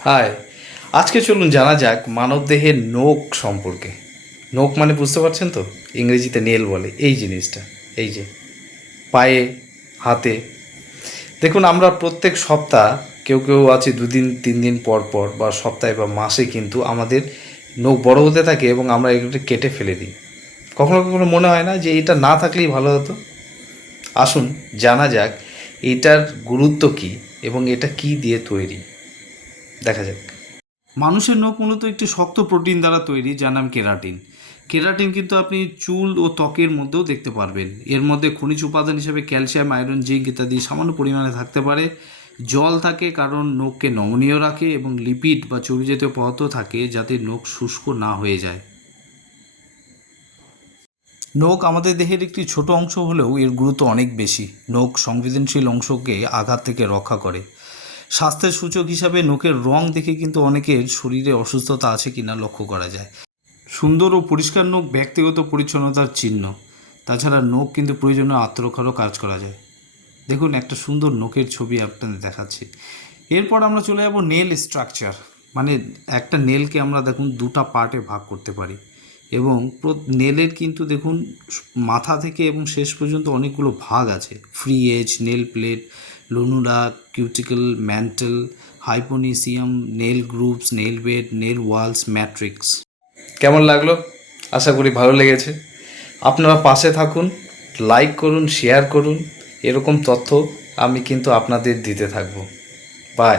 High, আজকে চলুন জানা যাক মানবদেহের নখ সম্পর্কে। নখ মানে বুঝতে পারছেন তো? ইংরেজিতে নেল বলে এই জিনিসটা। এই যে পায়ে, হাতে। দেখুন, আমরা প্রত্যেক সপ্তাহ কেউ কেউ আছে 2 দিন 3 দিন পর পর বা সপ্তাহে বা মাসে কিন্তু আমাদের নখ বড় হতে থাকে এবং আমরা এগুলো কেটে ফেলে দিই। কখনো কখনো মনে হয় না যে এটা না থাকলেই ভালো হতো? আসুন জানা যাক এটার গুরুত্ব কী এবং এটা কী দিয়ে তৈরি। দেখা যাক। মানুষের নখ মূলত একটি শক্ত প্রোটিন দ্বারা তৈরি, যার নাম কেরাটিন। কেরাটিন কিন্তু আপনি চুল ও ত্বকের মধ্যেও দেখতে পারবেন। এর মধ্যে খনিজ উপাদান হিসেবে ক্যালসিয়াম, আয়রন, জিঙ্ক ইত্যাদি সামান্য পরিমাণে থাকতে পারে। জল থাকে কারণ নখকে নমনীয় রাখে, এবং লিপিড বা চর্বি জাতীয় পদার্থ থাকে যাতে নখ শুষ্ক না হয়ে যায়। নখ আমাদের দেহের একটি ছোট অংশ হলেও এর গুরুত্ব অনেক বেশি। নখ সংবেদনশীল অংশকে আঘাত থেকে রক্ষা করে। স্বাস্থ্যের সূচক হিসাবে নখের রং দেখে কিন্তু অনেকের শরীরে অসুস্থতা আছে কিনা লক্ষ্য করা যায়। সুন্দর ও পরিষ্কার নখ ব্যক্তিগত পরিচ্ছন্নতার চিহ্ন। তাছাড়া নখ কিন্তু প্রয়োজনীয় আত্মরক্ষারও কাজ করা যায়। দেখুন, একটা সুন্দর নখের ছবি আপনাদের দেখাচ্ছি। এরপর আমরা চলে যাব নেল স্ট্রাকচার। মানে একটা নেলকে আমরা দেখুন 2টা পার্টে ভাগ করতে পারি, এবং নেলের কিন্তু দেখুন মাথা থেকে এবং শেষ পর্যন্ত অনেকগুলো ভাগ আছে। Free edge, nail plate, lunula, cuticle, mantle, hyponychium, nail grooves, nail bed, nail walls, matrix. কেমন লাগলো? আশা করি ভালো লেগেছে। আপনারা পাশে থাকুন, লাইক করুন, শেয়ার করুন। এরকম তথ্য আমি কিন্তু আপনাদের দিতে থাকবো। বাই।